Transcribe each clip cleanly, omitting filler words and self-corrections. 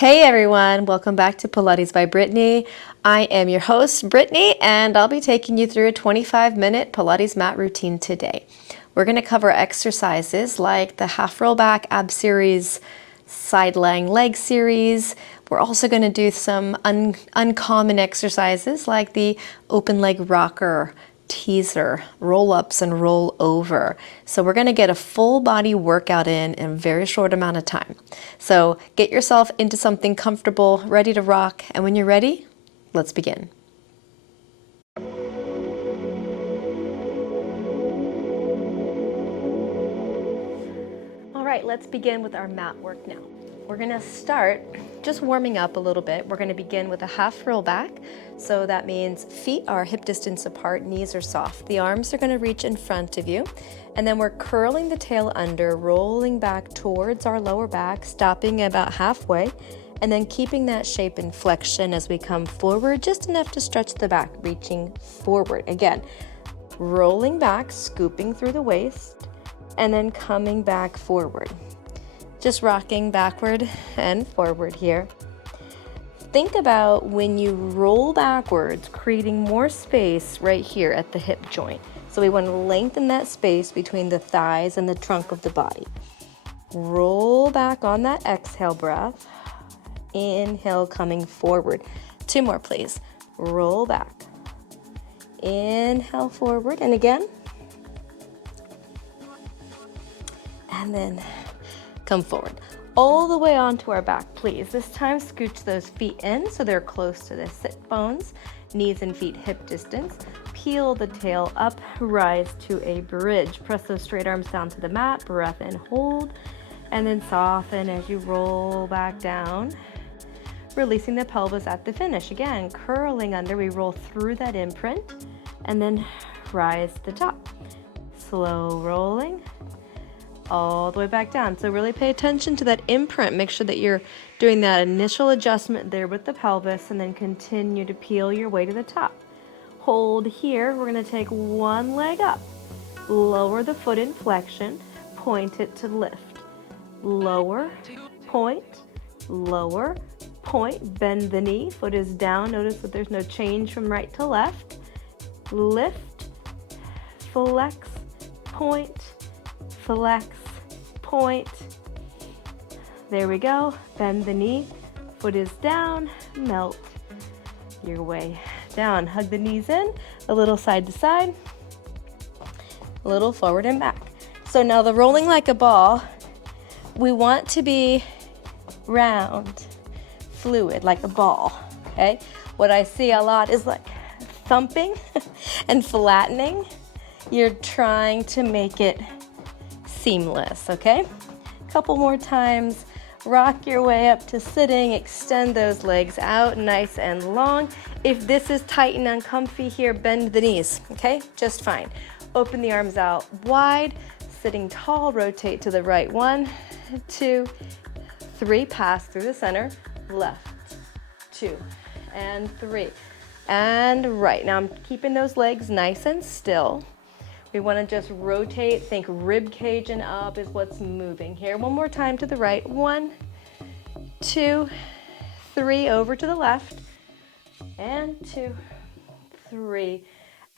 Hey everyone, welcome back to Pilates by Brittany. I am your host, Brittany, and I'll be taking you through a 25-minute Pilates mat routine today. We're going to cover exercises like the half roll back ab series, side lying leg series. We're also going to do some uncommon exercises like the open leg rocker, teaser, roll-ups, and roll over. So we're going to get a full body workout in a very short amount of time. So get yourself into something comfortable, ready to rock, and when you're ready, let's begin. All right, let's begin with our mat work now. We're going to start just warming up a little bit. We're going to begin with a half roll back. So that means feet are hip distance apart, knees are soft. The arms are going to reach in front of you. And then we're curling the tail under, rolling back towards our lower back, stopping about halfway, and then keeping that shape in flexion as we come forward, just enough to stretch the back, reaching forward. Again, rolling back, scooping through the waist, and then coming back forward. Just rocking backward and forward here. Think about when you roll backwards, creating more space right here at the hip joint. So we want to lengthen that space between the thighs and the trunk of the body. Roll back on that exhale breath. Inhale, coming forward. Two more, please. Roll back. Inhale forward, and again. And then come forward. All the way onto our back, please. This time, scooch those feet in so they're close to the sit bones. Knees and feet hip distance. Peel the tail up, rise to a bridge. Press those straight arms down to the mat. Breath in, hold. And then soften as you roll back down. Releasing the pelvis at the finish. Again, curling under. We roll through that imprint. And then rise to the top. Slow rolling. All the way back down. So really pay attention to that imprint. Make sure that you're doing that initial adjustment there with the pelvis and then continue to peel your way to the top. Hold here. We're going to take one leg up. Lower the foot in flexion. Point it to lift. Lower, point, lower, point. Bend the knee. Foot is down. Notice that there's no change from right to left. Lift, flex, point, flex, point. There we go. Bend the knee. Foot is down. Melt your way down. Hug the knees in. A little side to side. A little forward and back. So now the rolling like a ball, we want to be round, fluid, like a ball. Okay? What I see a lot is like thumping and flattening. You're trying to make it seamless, okay? Couple more times. Rock your way up to sitting. Extend those legs out nice and long. If this is tight and uncomfy here, bend the knees, okay? Just fine. Open the arms out wide. Sitting tall, rotate to the right. 1, 2, 3. Pass through the center. Left, 2, and 3. And right. Now I'm keeping those legs nice and still. We want to just rotate, think rib cage and up is what's moving here. One more time to the right. 1, 2, 3, over to the left. And 2, 3.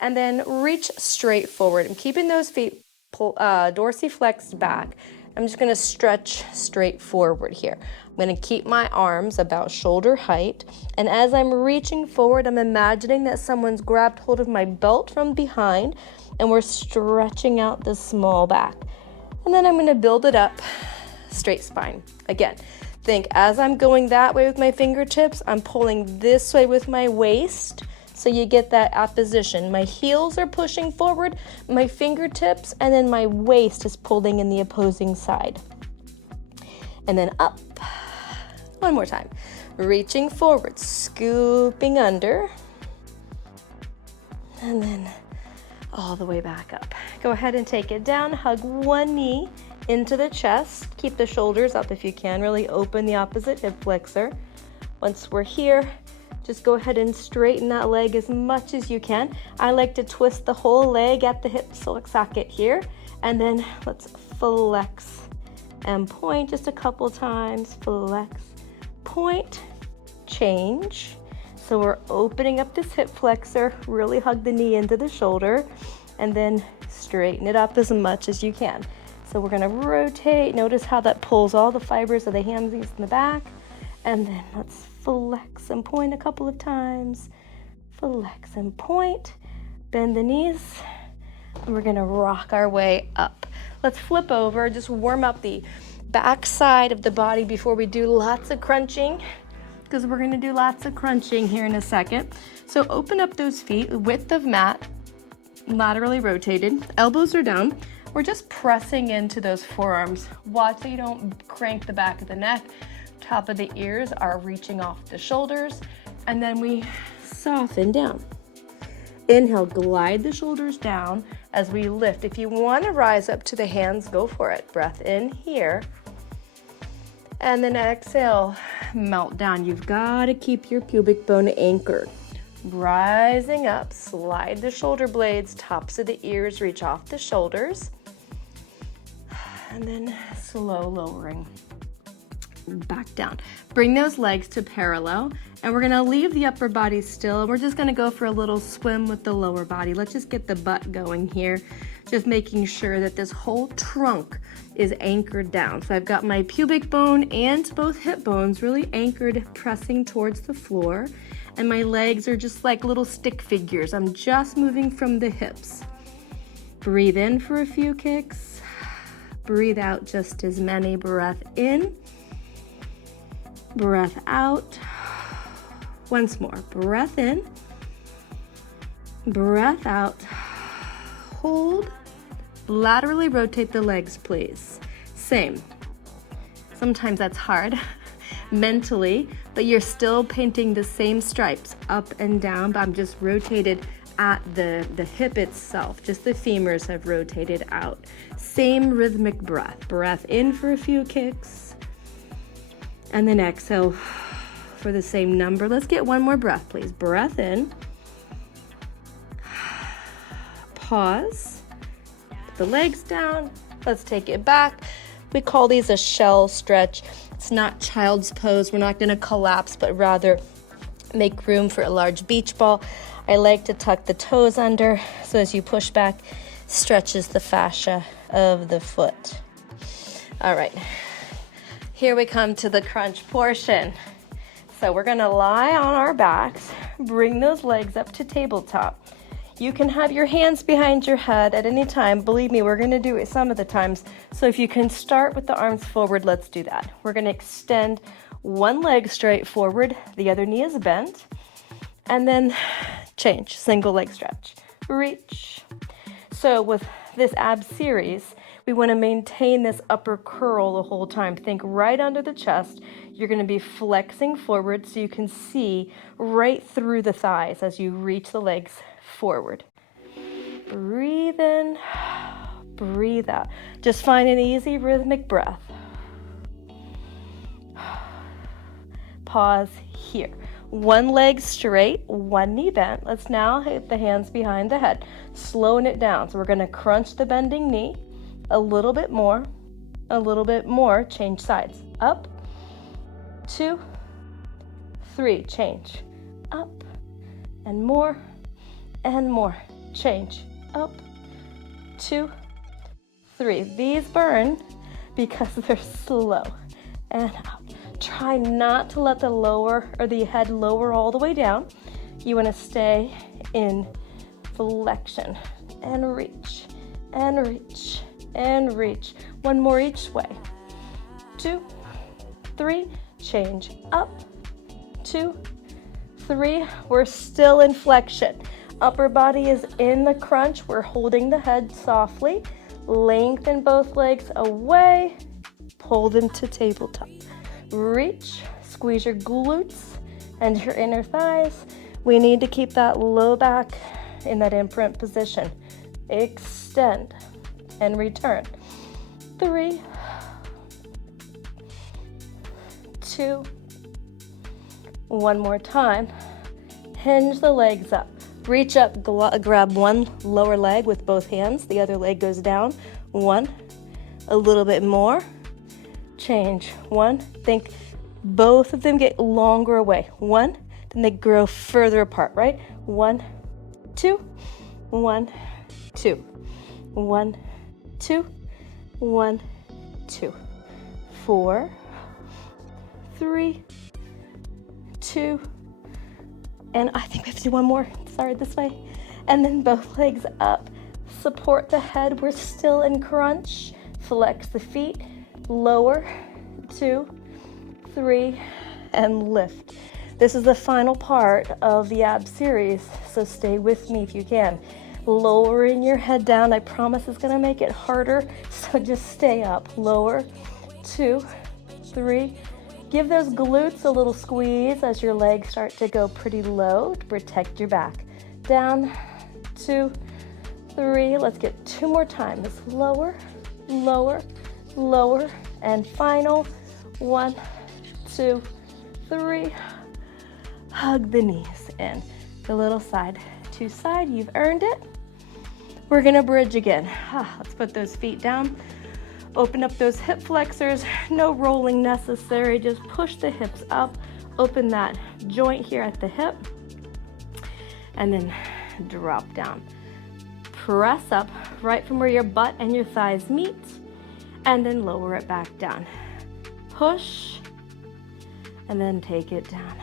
And then reach straight forward. I'm keeping those feet dorsiflexed back. I'm just going to stretch straight forward here. I'm going to keep my arms about shoulder height. And as I'm reaching forward, I'm imagining that someone's grabbed hold of my belt from behind and we're stretching out the small back. And then I'm going to build it up, straight spine. Again, think as I'm going that way with my fingertips, I'm pulling this way with my waist. So you get that opposition. My heels are pushing forward, my fingertips, and then my waist is pulling in the opposing side. And then up. One more time. Reaching forward, scooping under. And then all the way back up. Go ahead and take it down. Hug one knee into the chest. Keep the shoulders up if you can. Really open the opposite hip flexor. Once we're here, just go ahead and straighten that leg as much as you can. I like to twist the whole leg at the hip socket here. And then let's flex and point just a couple times. Flex, point, change. So we're opening up this hip flexor, really hug the knee into the shoulder, and then straighten it up as much as you can. So we're gonna rotate. Notice how that pulls all the fibers of the hamstrings in the back. And then let's flex and point a couple of times. Flex and point, bend the knees, and we're gonna rock our way up. Let's flip over, just warm up the back side of the body before we do lots of crunching, because we're gonna do lots of crunching here in a second. So open up those feet, width of mat, laterally rotated, elbows are down. We're just pressing into those forearms. Watch that you don't crank the back of the neck. Top of the ears are reaching off the shoulders, and then we soften down. Inhale, glide the shoulders down as we lift. If you want to rise up to the hands, go for it. Breath in here. And then exhale, melt down. You've got to keep your pubic bone anchored. Rising up, slide the shoulder blades, tops of the ears reach off the shoulders. And then slow lowering back down. Bring those legs to parallel, and we're gonna leave the upper body still. We're just gonna go for a little swim with the lower body. Let's just get the butt going here. Just making sure that this whole trunk is anchored down. So I've got my pubic bone and both hip bones really anchored, pressing towards the floor. And my legs are just like little stick figures. I'm just moving from the hips. Breathe in for a few kicks. Breathe out just as many. Breath in. Breath out. Once more. Breath in. Breath out. Hold. Laterally rotate the legs, please. Same. Sometimes that's hard mentally, but you're still painting the same stripes up and down, but I'm just rotated at the hip itself. Just the femurs have rotated out. Same rhythmic breath. Breath in for a few kicks, and then exhale for the same number. Let's get one more breath, please. Breath in. Pause. Put the legs down. Let's take it back. We call these a shell stretch. It's not child's pose. We're not going to collapse, but rather make room for a large beach ball. I like to tuck the toes under, so as you push back, stretches the fascia of the foot. All right, here we come to the crunch portion. So we're gonna lie on our backs, bring those legs up to tabletop. You can have your hands behind your head at any time. Believe me, we're gonna do it some of the times. So if you can start with the arms forward, let's do that. We're gonna extend one leg straight forward, the other knee is bent, and then change, single leg stretch, reach. So with this ab series, we want to maintain this upper curl the whole time. Think right under the chest. You're going to be flexing forward so you can see right through the thighs as you reach the legs forward. Breathe in, breathe out. Just find an easy rhythmic breath. Pause here. One leg straight, one knee bent. Let's now hit the hands behind the head, slowing it down. So we're going to crunch the bending knee a little bit more, change sides. Up, 2, 3, change. Up, and more, change. Up, 2, 3. These burn because they're slow. And up. Try not to let the head lower all the way down. You want to stay in flexion and reach and reach and reach. One more each way. 2, 3, change. Up, 2, 3. We're still in flexion. Upper body is in the crunch. We're holding the head softly. Lengthen both legs away. Pull them to tabletop. Reach, squeeze your glutes and your inner thighs. We need to keep that low back in that imprint position. Extend and return. 3, 2, one more time. Hinge the legs up. Reach up, grab one lower leg with both hands. The other leg goes down. 1, a little bit more. Change. 1, think Both of them get longer away. One, then they grow further apart, right? 1, 2, 1, 2, 1, 2, 1, 2, 4, 3, 2, and I think we have to do one more. Sorry, this way. And then both legs up. Support the head. We're still in crunch. Flex the feet. Lower. 2, 3, and lift. This is the final part of the ab series, so stay with me if you can. Lowering your head down, I promise it's gonna make it harder, so just stay up. Lower, 2, 3. Give those glutes a little squeeze as your legs start to go pretty low to protect your back. Down, 2, 3. Let's get 2 more times. Lower, lower, lower, and final. 1, 2, 3. Hug the knees in. A little side to side. You've earned it. We're gonna bridge again. Let's put those feet down. Open up those hip flexors. No rolling necessary. Just push the hips up. Open that joint here at the hip. And then drop down. Press up right from where your butt and your thighs meet. And then lower it back down. Push. And then take it down.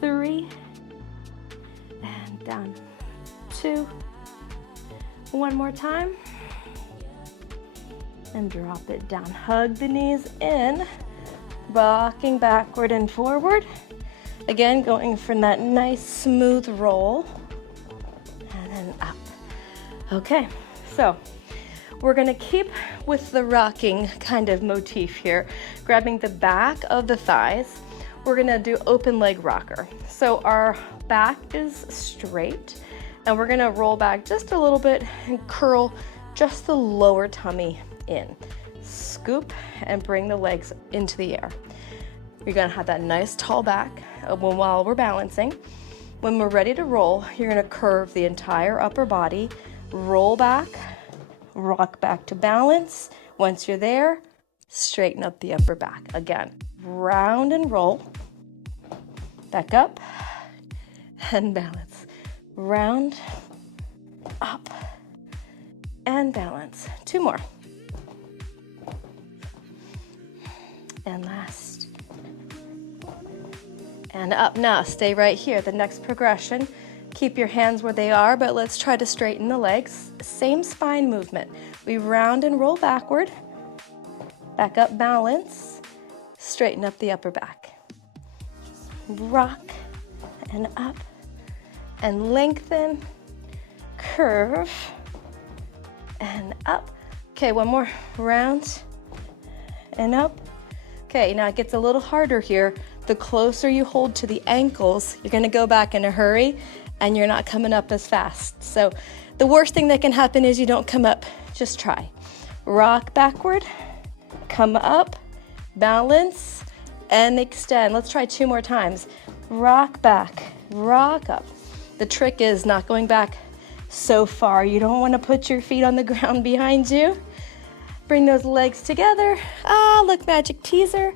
3. And down. 2. One more time. And drop it down. Hug the knees in. Rocking backward and forward. Again, going for that nice smooth roll. And then up. Okay, so we're gonna keep with the rocking kind of motif here. Grabbing the back of the thighs. We're gonna do open leg rocker. So our back is straight and we're gonna roll back just a little bit and curl just the lower tummy in. Scoop and bring the legs into the air. You're gonna have that nice tall back while we're balancing. When we're ready to roll, you're gonna curve the entire upper body, roll back, rock back to balance. Once you're there, straighten up the upper back. Again, round and roll. Back up and balance. Round, up, and balance. 2 more. And last. And up. Now, stay right here. The next progression. Keep your hands where they are, but let's try to straighten the legs. Same spine movement. We round and roll backward. Back up, balance. Straighten up the upper back. Rock and up and lengthen, curve and up. Okay, one more. Round and up. Okay, now it gets a little harder here. The closer you hold to the ankles, you're gonna go back in a hurry and you're not coming up as fast. So the worst thing that can happen is you don't come up. Just try. Rock backward, come up, balance, and extend. Let's try 2 more times. Rock back, rock up. The trick is not going back so far. You don't want to put your feet on the ground behind you. Bring those legs together. Look, magic teaser.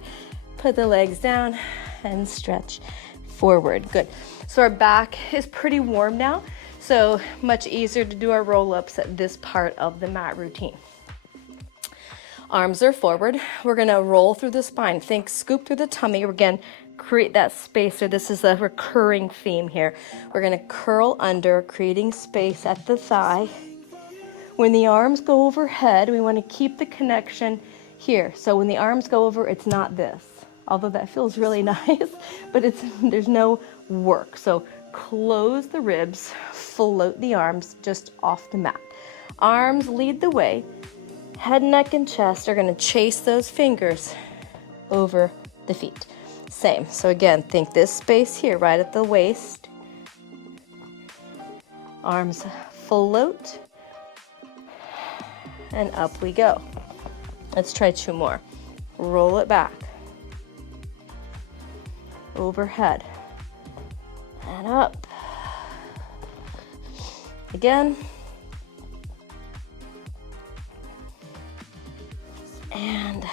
Put the legs down and stretch forward. Good. So our back is pretty warm now, so much easier to do our roll-ups at this part of the mat routine. Arms are forward. We're gonna roll through the spine. Think scoop through the tummy. Again, create that spacer. This is a recurring theme here. We're gonna curl under, creating space at the thigh. When the arms go overhead, we wanna keep the connection here. So when the arms go over, it's not this. Although that feels really nice, but there's no work. So close the ribs, float the arms just off the mat. Arms lead the way. Head, neck, and chest are gonna chase those fingers over the feet. Same. So again, think this space here, right at the waist. Arms float. And up we go. Let's try 2 more. Roll it back. Overhead. And up. Again. And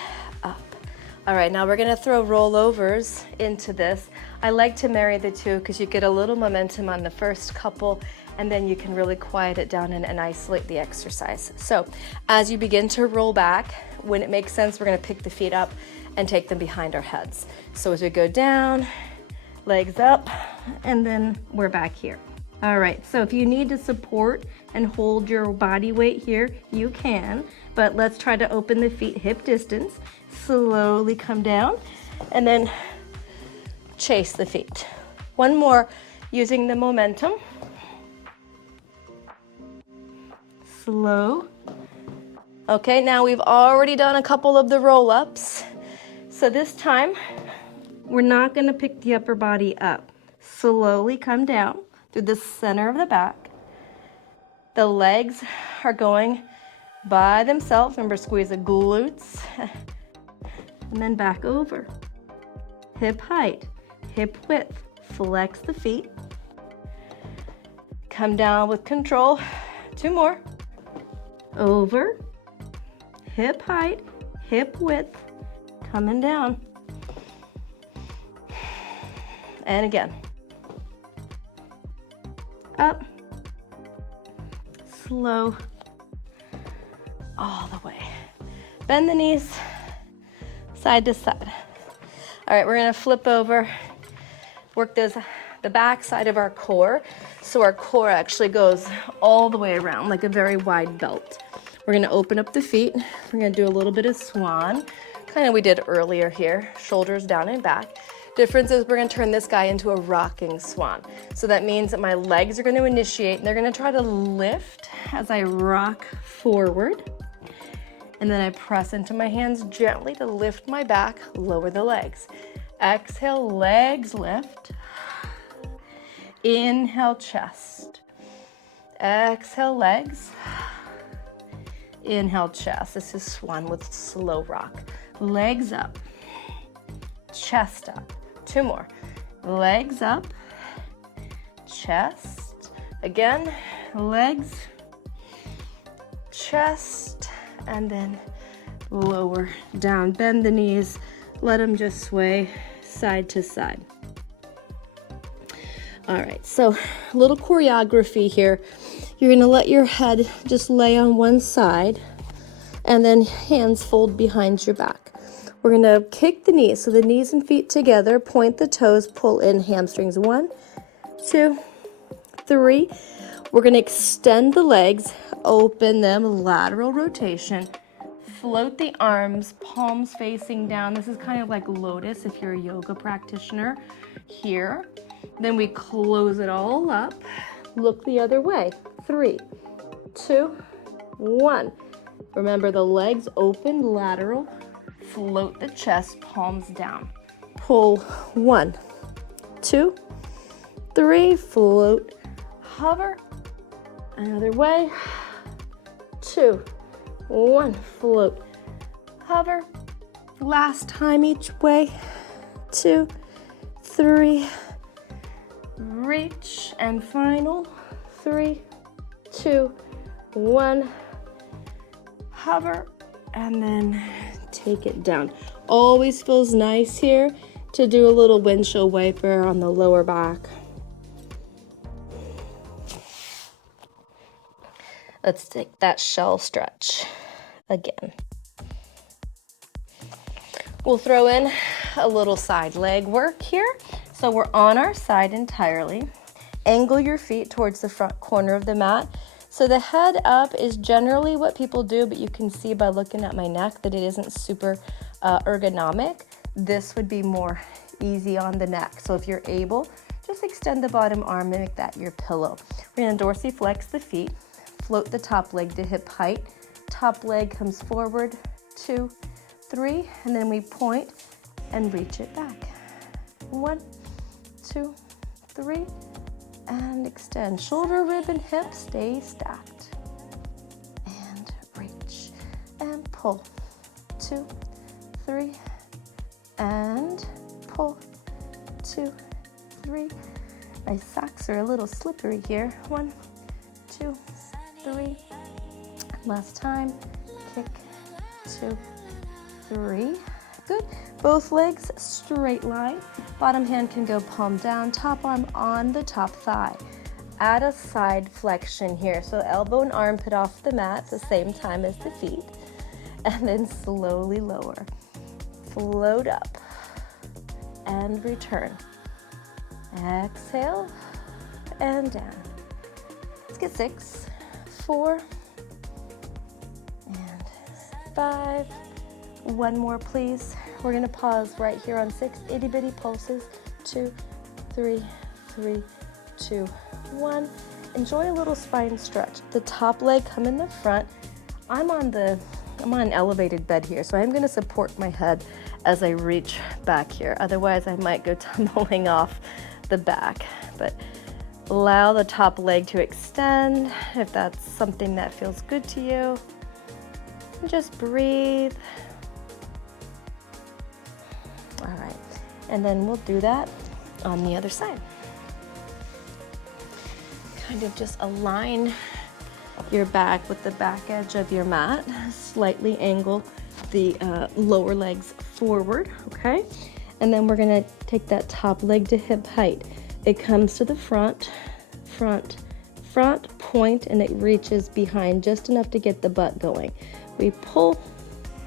up. All right, now we're gonna throw rollovers into this. I like to marry the two because you get a little momentum on the first couple, and then you can really quiet it down and isolate the exercise. So as you begin to roll back, when it makes sense, we're gonna pick the feet up and take them behind our heads. So as we go down, legs up, and then we're back here. All right, so if you need to support and hold your body weight here, you can, but let's try to open the feet hip distance, slowly come down, and then chase the feet. One more, using the momentum. Slow. Okay, now we've already done a couple of the roll-ups. So this time, we're not gonna pick the upper body up. Slowly come down through the center of the back. The legs are going by themselves. Remember, squeeze the glutes. And then back over. Hip height, hip width. Flex the feet. Come down with control. 2 more. Over. Hip height, hip width. Coming down. And again. Up. Slow. All the way. Bend the knees, side to side. All right, we're gonna flip over, work the back side of our core. So our core actually goes all the way around like a very wide belt. We're gonna open up the feet. We're gonna do a little bit of swan, kind of we did earlier here, shoulders down and back. Difference is we're gonna turn this guy into a rocking swan. So that means that my legs are gonna initiate and they're gonna try to lift as I rock forward. And then I press into my hands gently to lift my back, lower the legs. Exhale, legs lift. Inhale, chest. Exhale, legs. Inhale, chest. This is swan with slow rock. Legs up, chest up. 2 more. Legs up, chest. Again, legs, chest, and then lower down. Bend the knees, let them just sway side to side. All right, so a little choreography here. You're gonna let your head just lay on one side and then hands fold behind your back. We're gonna kick the knees, so the knees and feet together, point the toes, pull in hamstrings. 1, 2, 3. We're gonna extend the legs, open them, lateral rotation. Float the arms, palms facing down. This is kind of like lotus if you're a yoga practitioner here. Then we close it all up. Look the other way. 3, 2, 1. Remember the legs open, lateral. Float the chest, palms down. Pull. 1, 2, 3. Float. Hover. Another way. 2, 1. Float. Hover. Last time each way. 2, 3. Reach. And final. 3, 2, 1. Hover. And then take it down. Always feels nice here to do a little windshield wiper on the lower back. Let's take that shell stretch again. We'll throw in a little side leg work here. So we're on our side entirely. Angle your feet towards the front corner of the mat. So the head up is generally what people do, but you can see by looking at my neck that it isn't super ergonomic. This would be more easy on the neck. So if you're able, just extend the bottom arm and make that your pillow. We're gonna dorsiflex the feet, float the top leg to hip height. Top leg comes forward, 2, 3, and then we point and reach it back. 1, 2, 3. And extend. Shoulder, rib, and hip stay stacked. And reach. And pull. 2, 3. And pull. 2, 3. My socks are a little slippery here. 1, 2, 3. Last time. Kick. 2, 3. Good. Both legs straight line. Bottom hand can go palm down, top arm on the top thigh. Add a side flexion here. So elbow and armpit off the mat at the same time as the feet. And then slowly lower. Float up and return. Exhale and down. Let's get 6, 4, and 5. One more, please. We're gonna pause right here on 6 itty bitty pulses. 2, 3, 3, 2, 1. Enjoy a little spine stretch. The top leg come in the front. I'm on an elevated bed here, so I'm gonna support my head as I reach back here. Otherwise, I might go tumbling off the back. But allow the top leg to extend if that's something that feels good to you. And just breathe. All right, and then we'll do that on the other side. Kind of just align your back with the back edge of your mat. Slightly angle the lower legs forward, okay? And then we're gonna take that top leg to hip height. It comes to the front, point, and it reaches behind just enough to get the butt going. We pull,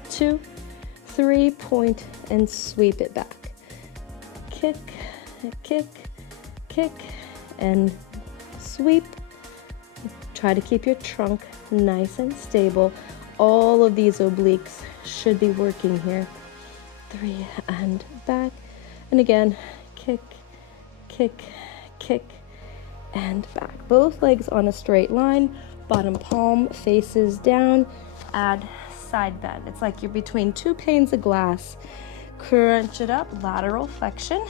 2, 3, point, and sweep it back. Kick, kick, kick, and sweep. Try to keep your trunk nice and stable. All of these obliques should be working here. 3 and back. And again, kick, kick, kick, and back. Both legs on a straight line. Bottom palm faces down. Add side bend. It's like you're between 2 panes of glass. Crunch it up, lateral flexion,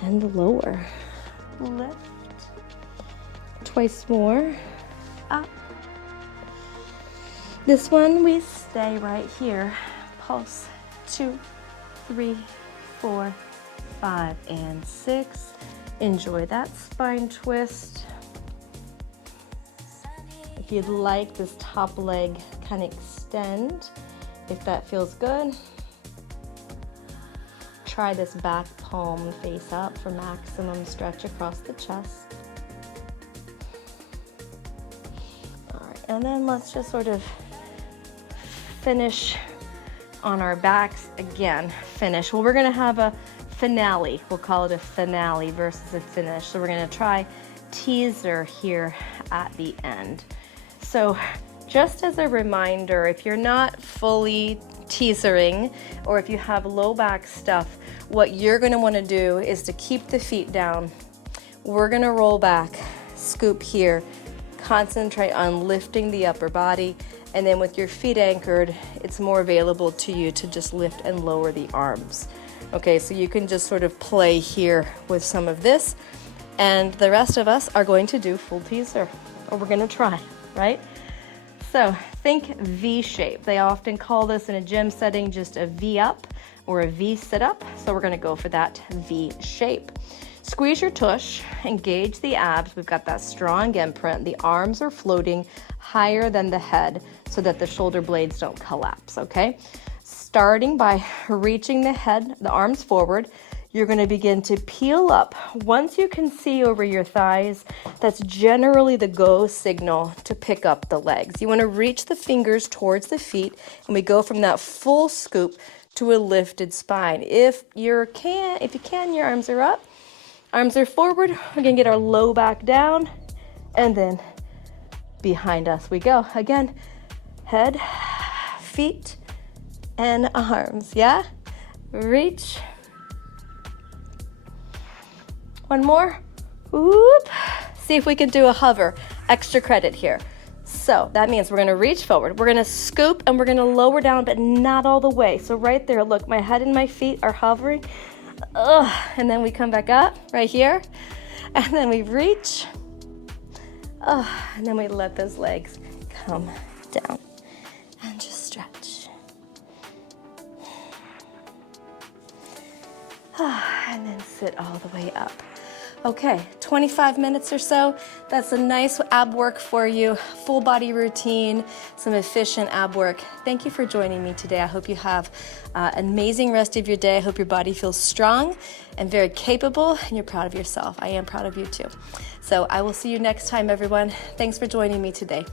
and lower. Lift. Twice more. Up. This one we stay right here. Pulse. 2, 3, 4, 5, and 6. Enjoy that spine twist. If you'd like, this top leg can extend if that feels good. Try this back palm face up for maximum stretch across the chest. All right, and then let's just sort of finish on our backs again. Finish. Well, we're gonna have a finale. We'll call it a finale versus a finish. So we're gonna try teaser here at the end. So just as a reminder, if you're not fully teasering or if you have low back stuff, what you're gonna wanna do is to keep the feet down. We're gonna roll back, scoop here, concentrate on lifting the upper body, and then with your feet anchored, it's more available to you to just lift and lower the arms. Okay, so you can just sort of play here with some of this, and the rest of us are going to do full teaser, or we're gonna try, right? So think V shape. They often call this in a gym setting just a V up or a V sit up. So we're gonna go for that V shape. Squeeze your tush, engage the abs. We've got that strong imprint. The arms are floating higher than the head so that the shoulder blades don't collapse, okay? Starting by reaching the head, the arms forward, you're gonna begin to peel up. Once you can see over your thighs, that's generally the go signal to pick up the legs. You wanna reach the fingers towards the feet, and we go from that full scoop to a lifted spine. If you can, your arms are up, arms are forward. We're gonna get our low back down, and then behind us we go. Again, head, feet, and arms, yeah? Reach. One more. Whoop. See if we can do a hover. Extra credit here. So that means we're gonna reach forward. We're gonna scoop and we're gonna lower down, but not all the way. So right there, look, my head and my feet are hovering. And then we come back up right here. And then we reach. And then we let those legs come down. And just stretch. And then sit all the way up. Okay, 25 minutes or so. That's a nice ab work for you. Full body routine, some efficient ab work. Thank you for joining me today. I hope you have an amazing rest of your day. I hope your body feels strong and very capable, and you're proud of yourself. I am proud of you too. So I will see you next time, everyone. Thanks for joining me today.